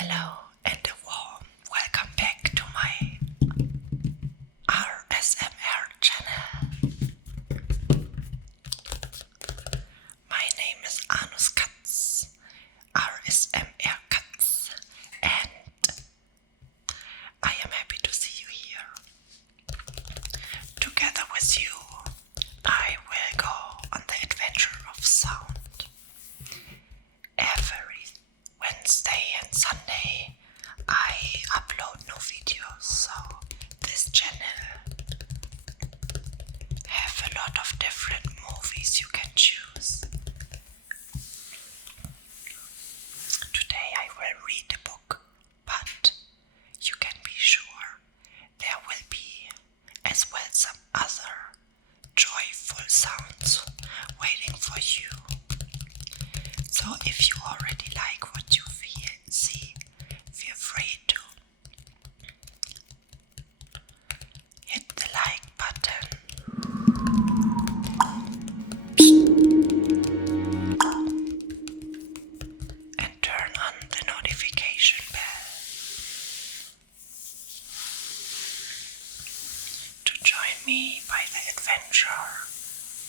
Hello and a warm welcome back to my RSMR channel. My name is Katz, RSMR Katz, and I am happy to see you here. Together with you, I will go on the adventure of sound. Every Wednesday and Sunday I upload new videos, so this channel have a lot of different movies you can choose. Today I will read a book, but you can be sure there will be as well some other joyful sounds waiting for you. So if you already like what you see, feel free to hit the like button and turn on the notification bell to join me by the adventure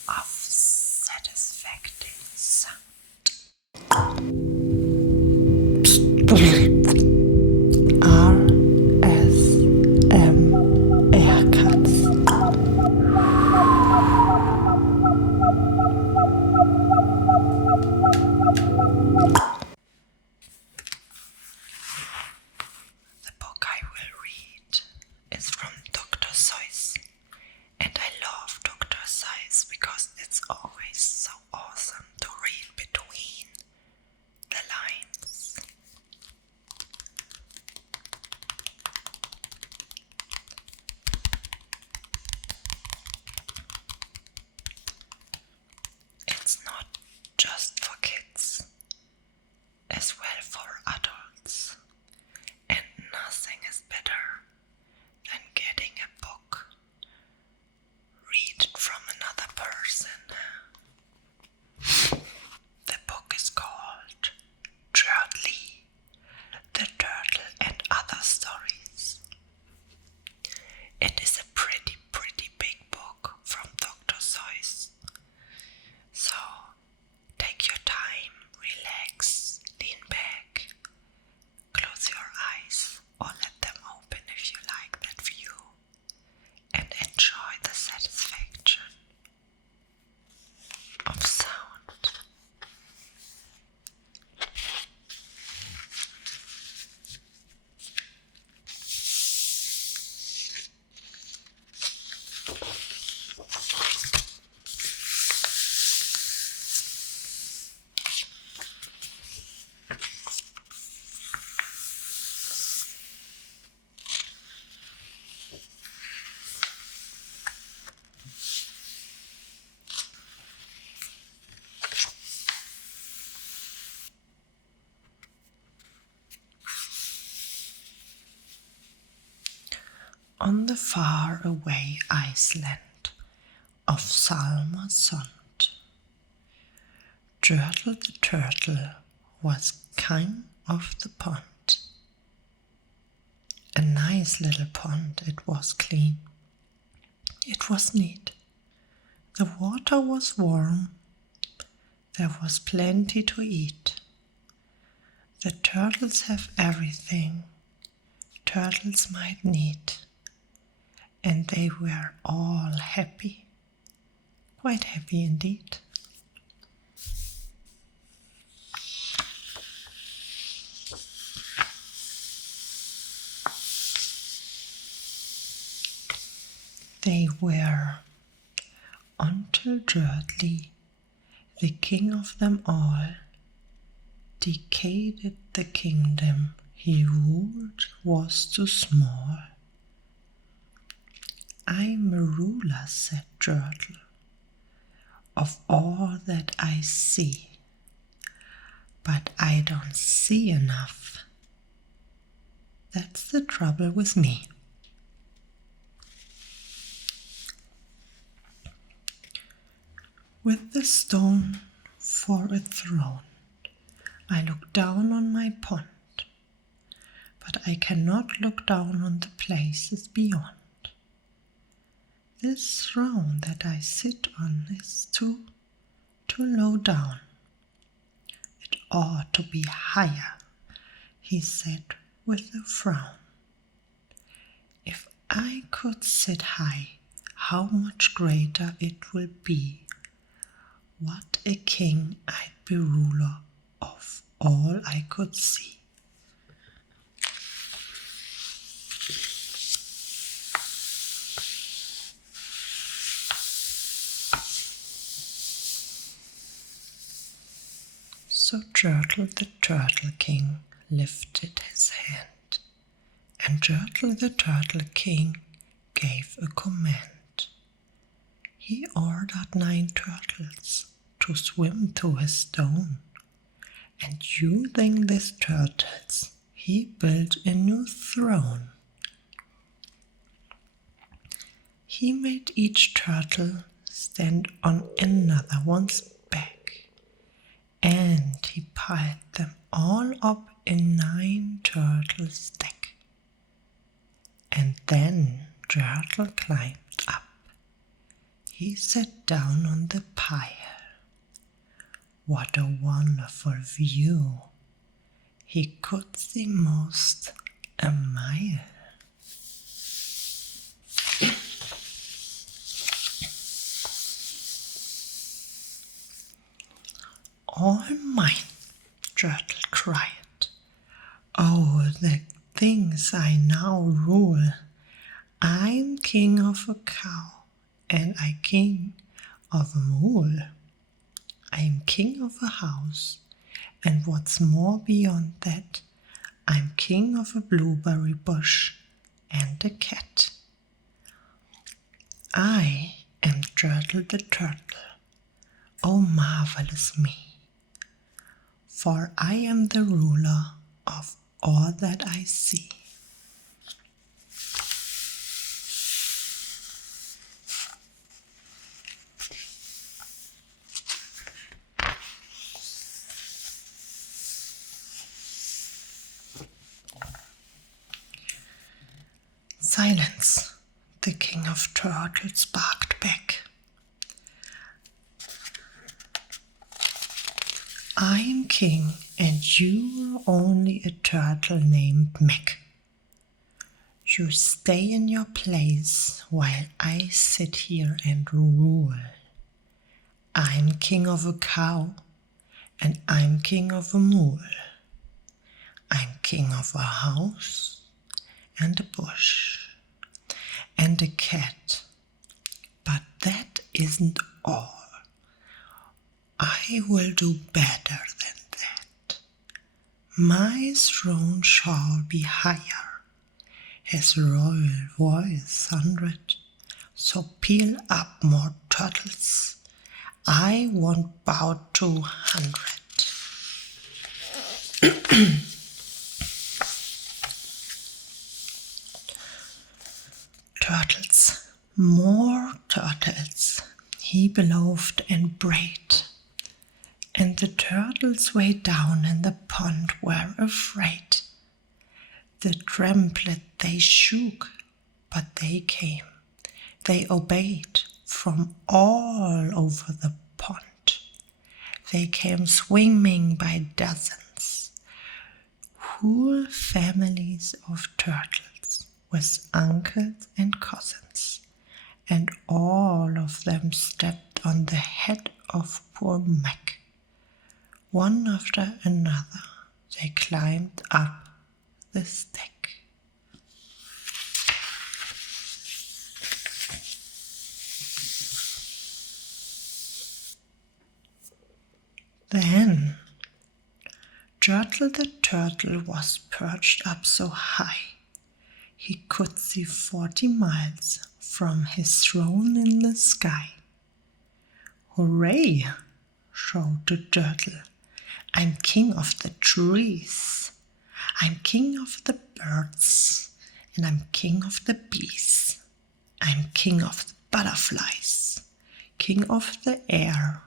of satisfactory sound. RSMR Katz. The book I will read is from Dr. Seuss, and I love Dr. Seuss because it's always so awesome to read between the lines. It's not just for kids, as well for adults, and nothing is better than getting a book read from another person. The book is called Yertle, the Turtle and Other Stories. It is a pretty big book from Dr. Seuss. So take your time, relax, lean back, close your eyes or let them open if you like that view, and enjoy the satisfaction of sound. On the far-away Iceland of Salma Sund, Yertle the turtle was king of the pond. A nice little pond, it was clean. It was neat. The water was warm. There was plenty to eat. The turtles have everything turtles might need. And they were all happy, quite happy indeed. They were until Yertle, the king of them all, decayed the kingdom he ruled was too small. I'm a ruler, said Yertle, of all that I see, but I don't see enough. That's the trouble with me. With the stone for a throne, I look down on my pond. but I cannot look down on the places beyond. This throne that I sit on is too low down. It ought to be higher, he said with a frown. If I could sit high, how much greater it will be. What a king I'd be, ruler of all I could see. So Yertle the Turtle King lifted his hand, and Yertle the Turtle King gave a command. He ordered 9 turtles to swim to his stone, and using these turtles he built a new throne. He made each turtle stand on another one's back, and he piled them all up in 9 turtle stack. And then Yertle climbed up. He sat down on the pile. What a wonderful view! He could see most a mile. All mine, Yertle cried. Oh, the things I now rule. I'm king of a cow, and I'm king of a mule. I'm king of a house, and what's more beyond that, I'm king of a blueberry bush and a cat. I am Yertle the Turtle, oh marvelous me, for I am the ruler of all that I see. Silence, the King of Turtles barked back. I'm king, and you're only a turtle named Mac. You stay in your place while I sit here and rule. I'm king of a cow, and I'm king of a mule. I'm king of a house and a bush and a cat. But that isn't all. I will do better than that. My throne shall be higher, his royal voice thundered. So peel up more turtles, I won't bow 200. Turtles, more turtles, he bellowed and brayed, and the turtles way down in the pond were afraid. The tremblet they shook, but they came, they obeyed from all over the pond. They came swimming by dozens, whole families of turtles with uncles and cousins, and all of them stepped on the head of poor Mac. One after another, they climbed up the stack. Then Yertle the Turtle was perched up so high he could see 40 miles from his throne in the sky. Hooray! shouted Yertle. I'm king of the trees. I'm king of the birds, and I'm king of the bees. I'm king of the butterflies, king of the air.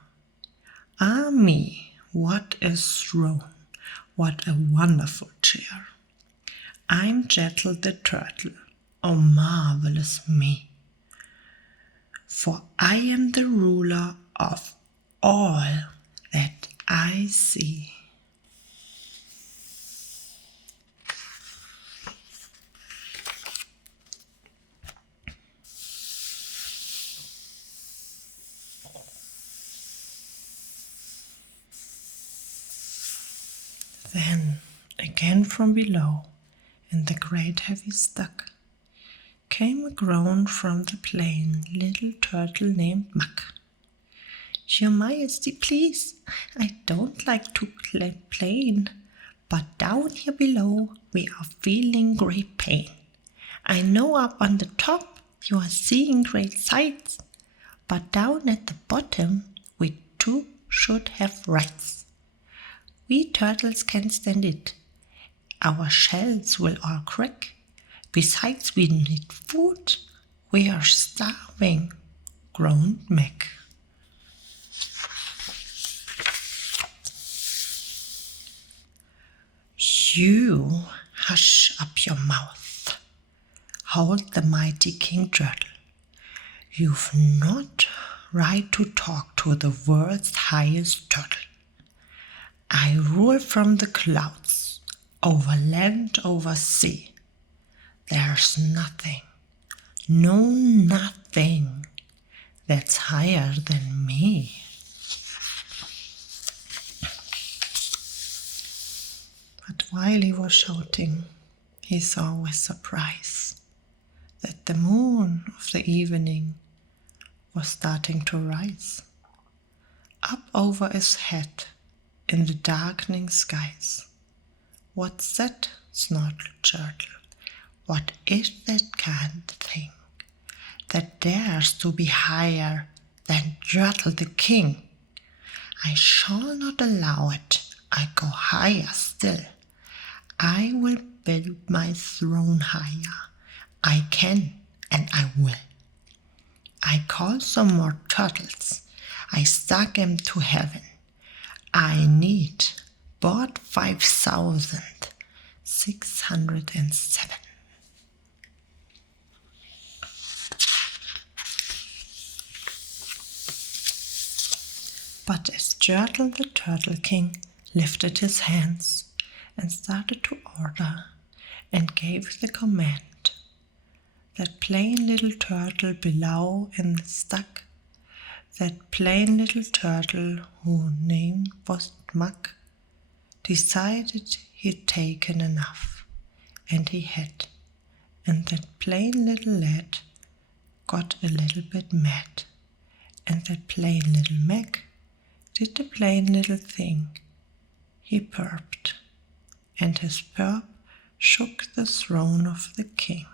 Ah me, what a throne, what a wonderful chair. I'm Yertle the turtle, oh marvelous me, for I am the ruler of all that I see. Then, again from below, in the great heavy stuck, came a groan from the plain little turtle named Muck. Your Majesty, please, I don't like to complain, but down here below we are feeling great pain. I know up on the top you are seeing great sights, but down at the bottom we too should have rights. We turtles can't stand it. Our shells will all crack. Besides, we need food. We are starving, groaned Mac. You hush up your mouth, howled the mighty King Yertle. You've not right to talk to the world's highest turtle. I rule from the clouds, over land, over sea. There's nothing, no nothing, that's higher than me. But while he was shouting, he saw with surprise that the moon of the evening was starting to rise. Up over his head in the darkening skies. What's that? Snortled Yertle. What is that kind of thing that dares to be higher than Yertle the King? I shall not allow it. I go higher still. I will build my throne higher. I can and I will. I call some more turtles. I stuck 'em to heaven. I need but 5,607. But as Yertle the Turtle King lifted his hands and started to order and gave the command, that plain little turtle below in the stuck, that plain little turtle whose name was Muck, decided he'd taken enough, and he had, and that plain little lad got a little bit mad, and that plain little Mac did the plain little thing. He burped, and his burp shook the throne of the king.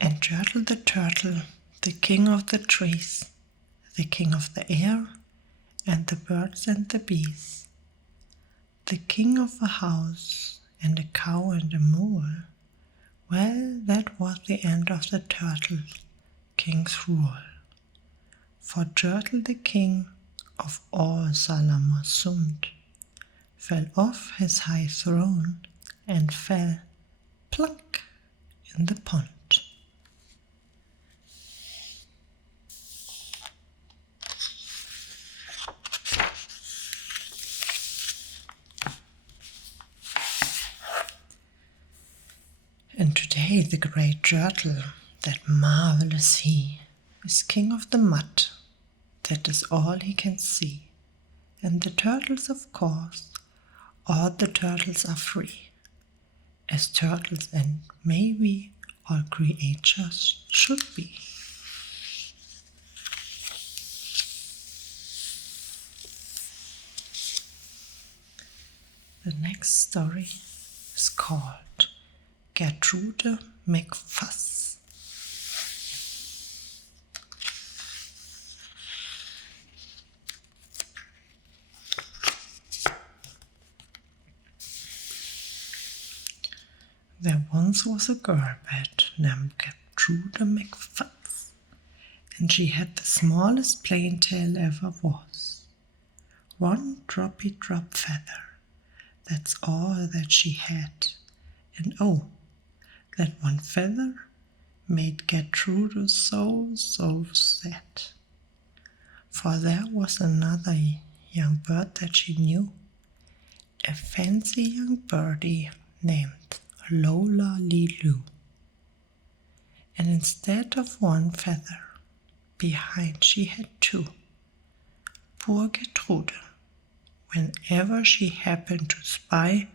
And Yertle the Turtle, the king of the trees, the king of the air, and the birds and the bees, the king of a house, and a cow and a mole, well, that was the end of the Turtle King's rule. For Yertle the king of all Salamasund fell off his high throne and fell plunk in the pond. And today the great Yertle, that marvelous he, is king of the mud. That is all he can see. And the turtles, of course, all the turtles are free, as turtles and maybe all creatures should be. The next story is called Gertrude McFuss. There once was a girl bat named Gertrude McFuss. and she had the smallest plain tail ever was. One droppy drop feather. That's all that she had. And oh, that one feather made Gertrude so sad. For there was another young bird that she knew, a fancy young birdie named Lola-lee-loo. And instead of one feather, behind she had two. Poor Gertrude, whenever she happened to spy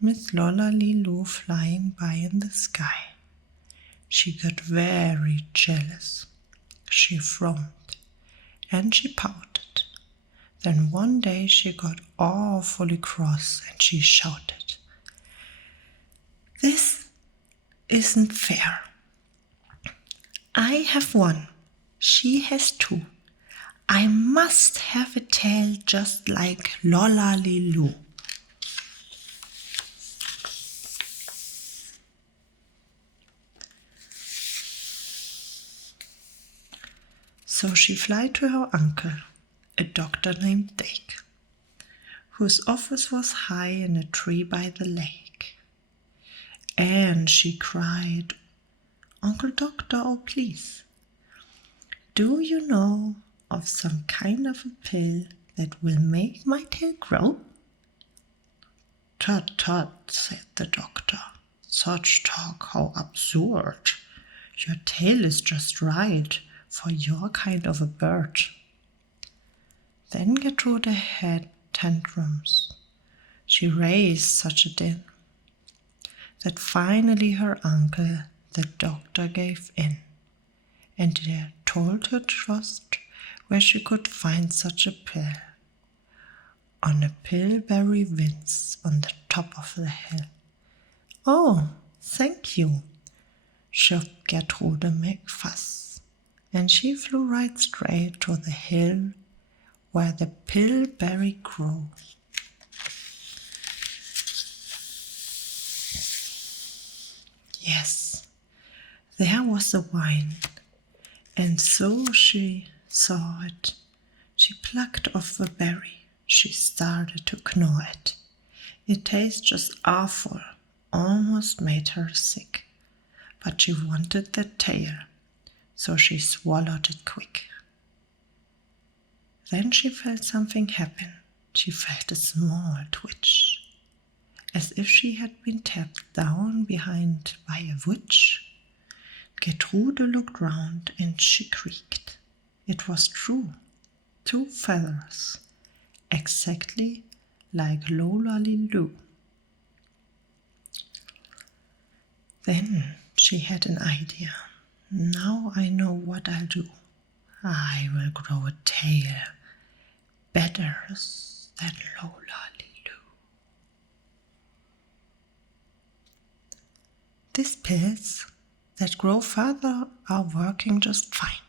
Miss Lola-lee-loo flying by in the sky, she got very jealous. She frowned and she pouted. Then one day she got awfully cross and she shouted, "This isn't fair. I have one, she has two. I must have a tail just like Lola-lee-loo." So she flew to her uncle, a doctor named Dick, whose office was high in a tree by the lake. And she cried, "Uncle Doctor, oh please, do you know of some kind of a pill that will make my tail grow?" "Tut, tut," said the doctor. "Such talk, how absurd. Your tail is just right for your kind of a bird." Then Gertrude had tantrums. She raised such a din that finally her uncle, the doctor, gave in, and told her just where she could find such a pill. On a pillberry vince on the top of the hill. "Oh, thank you," chirped Gertrude McFuss, and she flew right straight to the hill where the pillberry grows. Yes, there was the wine, and so she saw it. She plucked off the berry. She started to gnaw it. It tasted just awful, almost made her sick. But she wanted the tail, so she swallowed it quick. Then she felt something happen. She felt a small twitch, as if she had been tapped down behind by a witch. Gertrude looked round and she creaked. It was true. 2 feathers, exactly like Lola-lee-loo. Then she had an idea. "Now I know what I'll do. I will grow a tail better than Lola-lee-loo." These pills that grow further are working just fine.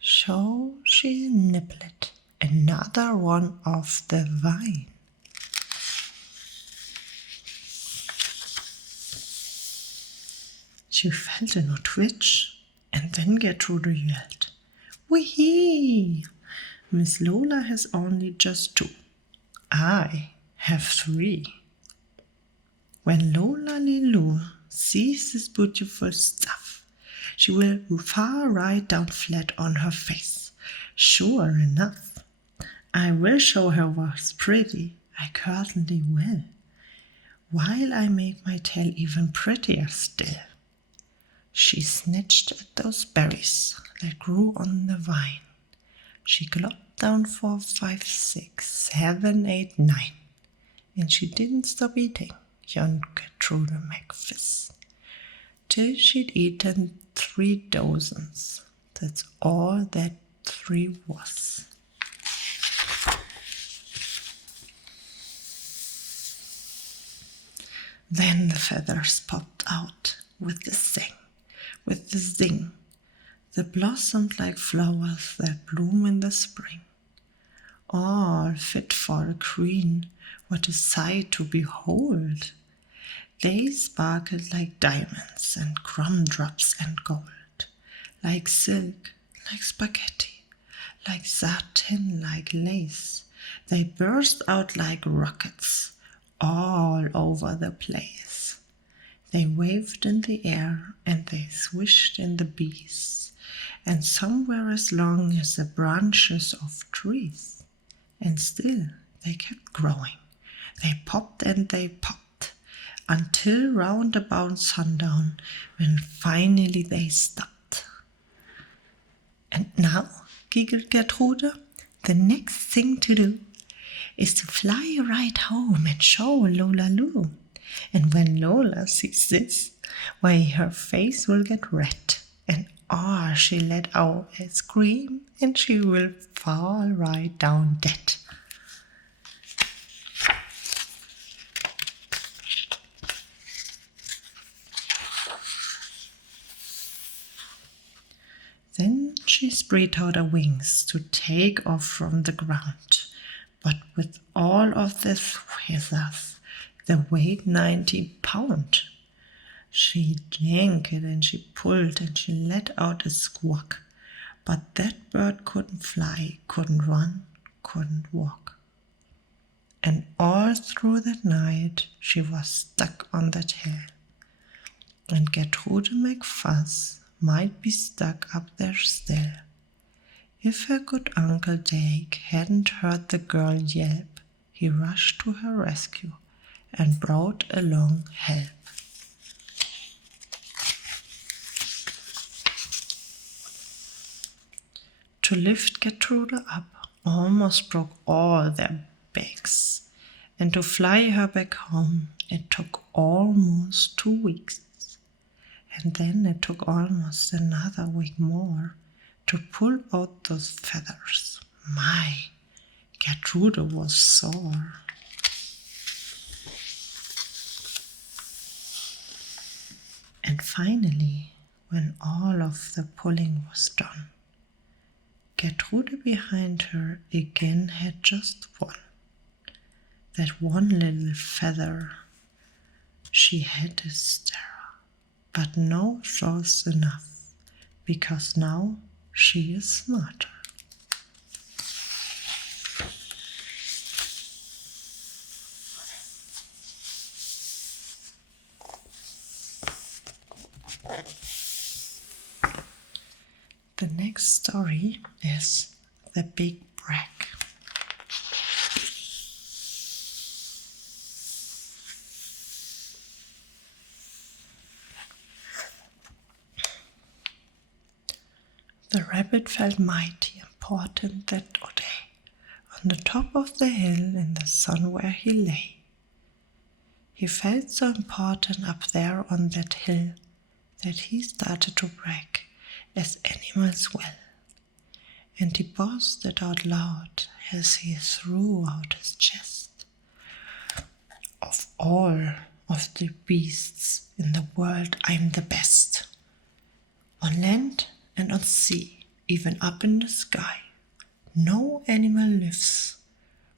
So she nibbled another one off the vine. She felt a no twitch, and then Gertrude yelled, "Wee-hee! Miss Lola has only just 2. I have 3. When Lola-lee-loo sees this beautiful stuff, she will fall right down flat on her face. Sure enough, I will show her what's pretty. I certainly will, while I make my tail even prettier still." She snatched at those berries that grew on the vine. She gulped down 4, 5, 6, 7, 8, 9, and she didn't stop eating, young Gertrude McFuss, till she'd eaten 3 dozens. That's all that 3 was. Then the feathers popped out with the zing, with the zing. They blossomed like flowers that bloom in the spring, all fit for a queen. What a sight to behold! They sparkled like diamonds and gumdrops and gold, like silk, like spaghetti, like satin, like lace. They burst out like rockets all over the place. They waved in the air and they swished in the breeze, and some were as long as the branches of trees. And still they kept growing. They popped and they popped until round about sundown, when finally they stopped. And now, giggled Gertrude, the next thing to do is to fly right home and show Lola Lou. And when Lola sees this, why, her face will get red, and she let out a scream, and she will fall right down dead. Then she spread out her wings to take off from the ground, but with all of the feathers, they weighed 90 pounds. She yanked and she pulled and she let out a squawk, but that bird couldn't fly, couldn't run, couldn't walk. And all through that night she was stuck on that hill. And Gertrude McFuss might be stuck up there still, if her good Uncle Dake hadn't heard the girl yelp. He rushed to her rescue and brought along help. To lift Gertrude up almost broke all their backs, and to fly her back home it took almost 2 weeks. And then it took almost another week more to pull out those feathers. My, Gertrude was sore. And finally, when all of the pulling was done, Gertrude behind her again had just one. That one little feather. She had a stir. But no shows enough, because now she is smarter. The next story is The Big Break. The rabbit felt mighty important that day, on the top of the hill in the sun where he lay. He felt so important up there on that hill that he started to brag, as animals will. And he boasted out loud as he threw out his chest. Of all of the beasts in the world, I'm the best. On land and on sea, even up in the sky, no animal lives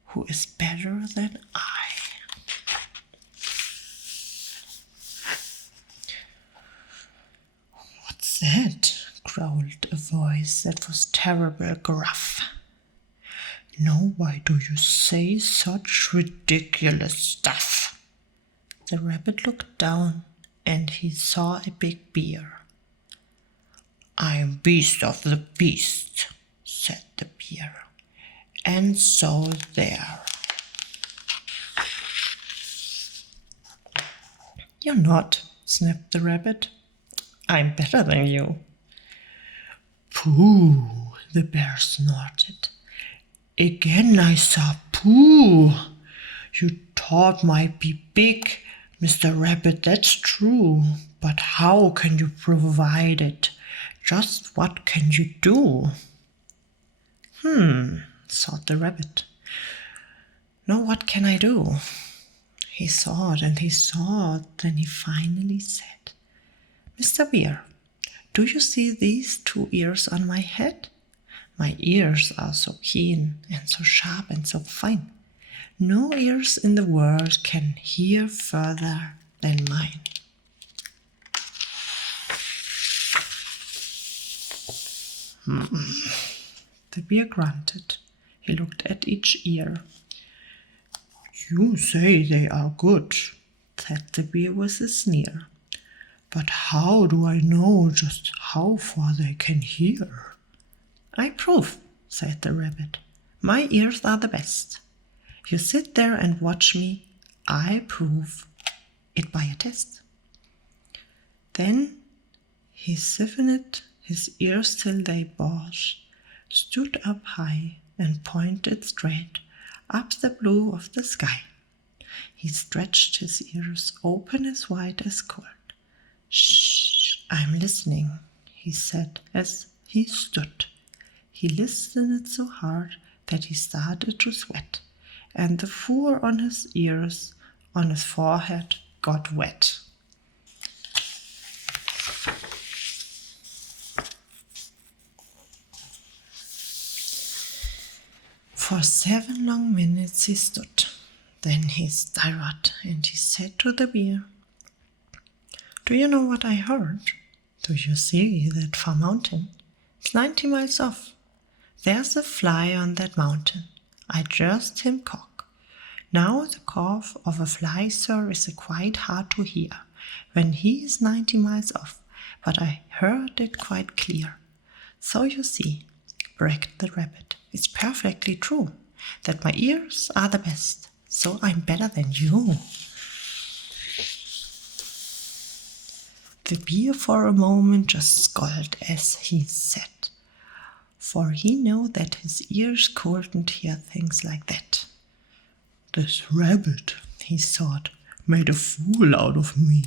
who is better than I. What's that? Growled a voice that was terrible gruff. No, why do you say such ridiculous stuff? The rabbit looked down and he saw a big bear. I'm beast of the beast, said the bear, and so there. You're not, snapped the rabbit. I'm better than you. Pooh, the bear snorted. Again I saw pooh. You thought might be big, Mr. Rabbit, that's true. But how can you provide it? Just what can you do? Thought the rabbit. No, what can I do? He thought and he thought, then he finally said, Mr. Bear, do you see these 2 ears on my head? My ears are so keen and so sharp and so fine. No ears in the world can hear further than mine. The bear grunted. He looked at each ear. You say they are good, said the bear with a sneer. But how do I know just how far they can hear? I prove, said the rabbit. My ears are the best. You sit there and watch me. I prove it by a test. Then he stiffened his ears till they bored, stood up high and pointed straight up the blue of the sky. He stretched his ears open as wide as could. Shh, I'm listening, he said as he stood. He listened so hard that he started to sweat, and the fur on his ears, on his forehead, got wet. For 7 long minutes he stood. Then he stirred and he said to the bear, Do you know what I heard? Do you see that far mountain? It's 90 miles off. There's a fly on that mountain. I just him cock. Now the cough of a fly, sir, is quite hard to hear when he is 90 miles off, but I heard it quite clear. So you see, bragged the rabbit, it's perfectly true that my ears are the best, so I'm better than you. The bear for a moment just scolded as he said, for he knew that his ears couldn't hear things like that. This rabbit, he thought, made a fool out of me.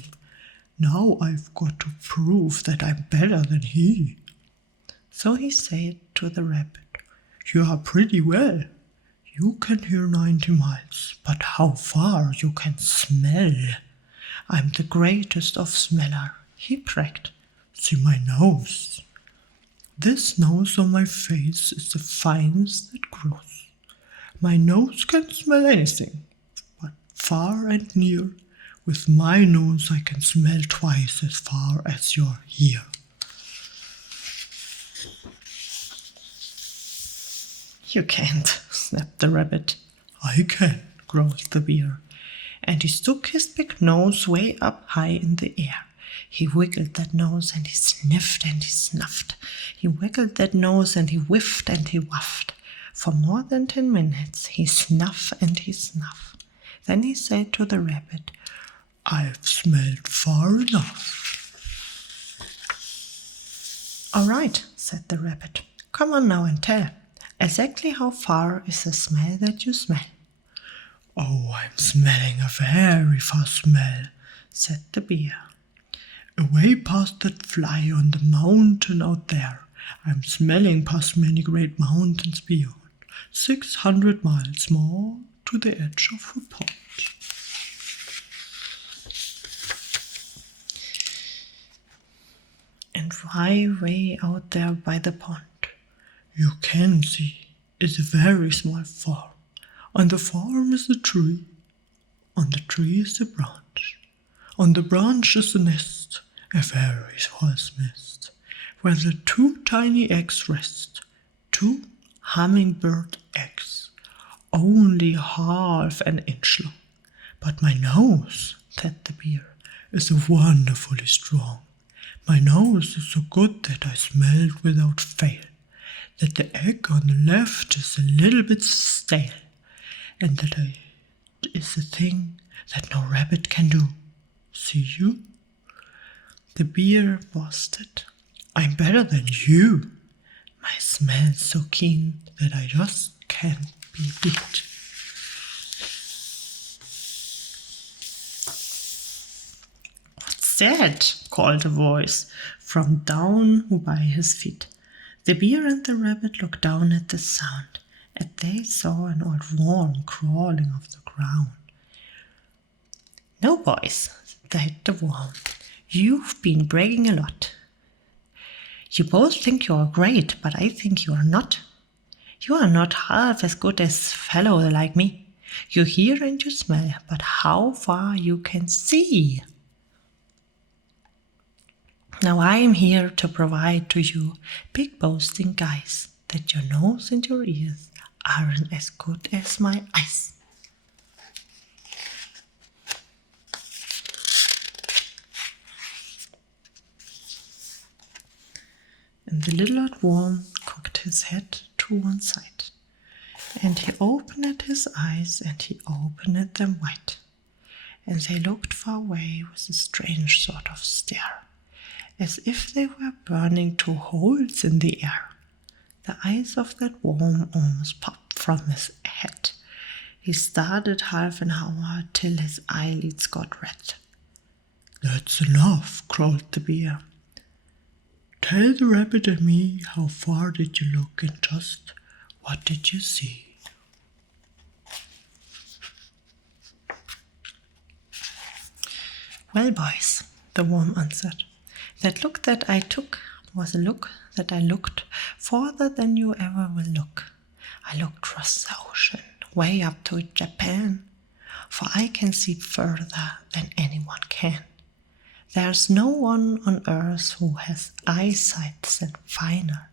Now I've got to prove that I'm better than he. So he said to the rabbit, You are pretty well. You can hear 90 miles, but how far you can smell? I'm the greatest of smeller, he bragged. See my nose. This nose on my face is the finest that grows. My nose can smell anything, but far and near. With my nose I can smell twice as far as your ear. You can't, snapped the rabbit. I can, growled the bear, and he stuck his big nose way up high in the air. He wiggled that nose and he sniffed and he snuffed. He wiggled that nose and he whiffed and he whuffed. For more than 10 minutes he snuffed and he snuffed. Then he said to the rabbit, I've smelled far enough. All right, said the rabbit. Come on now and tell. Exactly how far is the smell that you smell? Oh, I'm smelling a very far smell, said the bear. Away past that fly on the mountain out there, I'm smelling past many great mountains beyond, 600 miles more to the edge of a pond. And why way out there by the pond? You can see it's a very small farm. On the farm is a tree. On the tree is a branch. On the branch is a nest, a very small nest, where the 2 tiny eggs rest. 2 hummingbird eggs, only half an inch long. But my nose, said the bear, is wonderfully strong. My nose is so good that I smell it without fail. That the egg on the left is a little bit stale, and that is a thing that no rabbit can do. See you? The bear boasted, I'm better than you. My smell's so keen that I just can't be beat. What's that? Called a voice from down by his feet. The bear and the rabbit looked down at the sound, and they saw an old worm crawling off the ground. No, boys, said the worm, you've been bragging a lot. You both think you are great, but I think you are not. You are not half as good as a fellow like me. You hear and you smell, but how far you can see? Now I am here to provide to you big boasting guys that your nose and your ears aren't as good as my eyes. And the little old worm cocked his head to one side, and he opened his eyes and he opened them wide, and they looked far away with a strange sort of stare, as if they were burning 2 holes in the air. The eyes of that worm almost popped from his head. He started half an hour till his eyelids got red. "That's enough," growled the bear. "Tell the rabbit and me, how far did you look and just what did you see?" "Well, boys," the worm answered, "that look that I took was a look that I looked farther than you ever will look. I looked across the ocean, way up to Japan, for I can see further than anyone can. There's no one on earth who has eyesight that finer.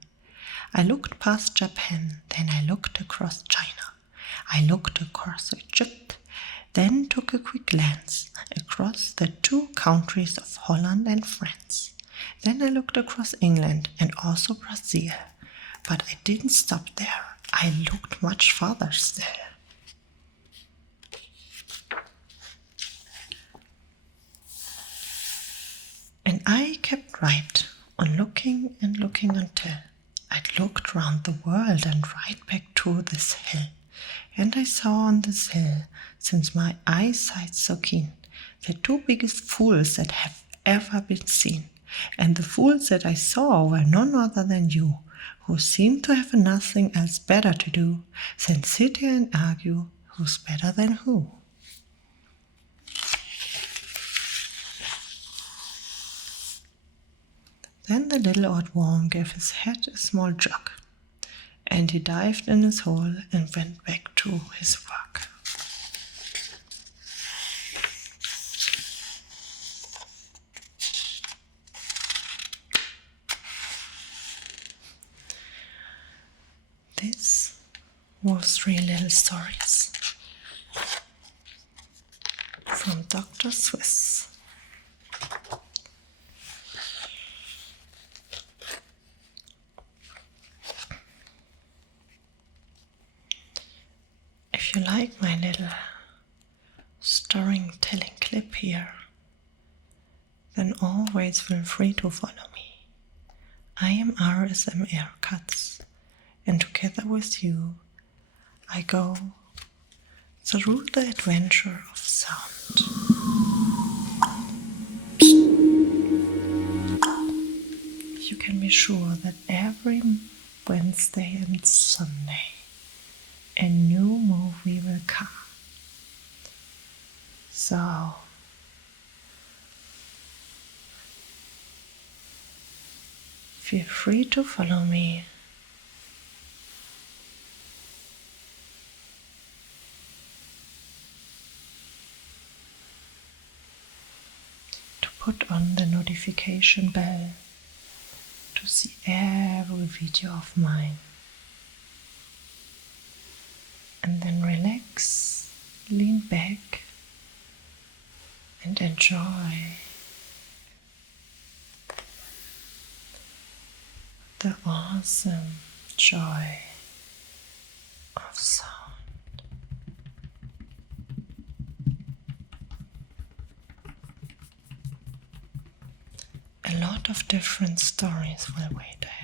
I looked past Japan, then I looked across China. I looked across Egypt, then took a quick glance across the 2 countries of Holland and France. Then I looked across England and also Brazil, but I didn't stop there. I looked much farther still." And I kept right on looking and looking until I'd looked round the world and right back to this hill. And I saw on this hill, since my eyesight's so keen, the 2 biggest fools that have ever been seen. And the fools that I saw were none other than you, who seem to have nothing else better to do than sit here and argue who's better than who. Then the little old worm gave his head a small jog, and he dived in his hole and went back to his work. This was 3 little stories from Dr. Seuss. If you like my little storytelling clip here, then always feel free to follow me. I am RSMR Katz, and together with you, I go through the adventure of sound. You can be sure that every Wednesday and Sunday a new movie will come. So feel free to follow me. To put on the notification bell to see every video of mine. And then relax, lean back, and enjoy the awesome joy of sound. A lot of different stories will wait ahead.